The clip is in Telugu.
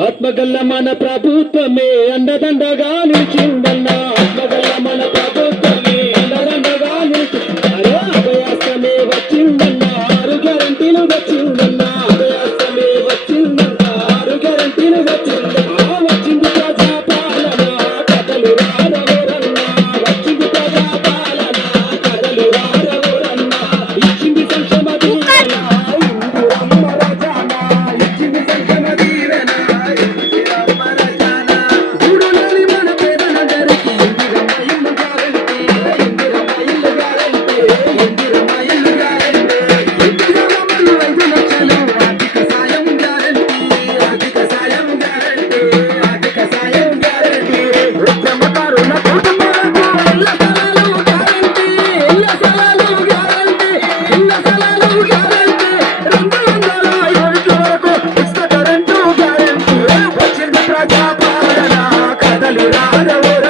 ఆత్మగల్ల మన ప్రభుత్వమే అండదండగా నిలిచిందన్న ఆత్మగల్ల మన ప్రభుత్వ enamorado.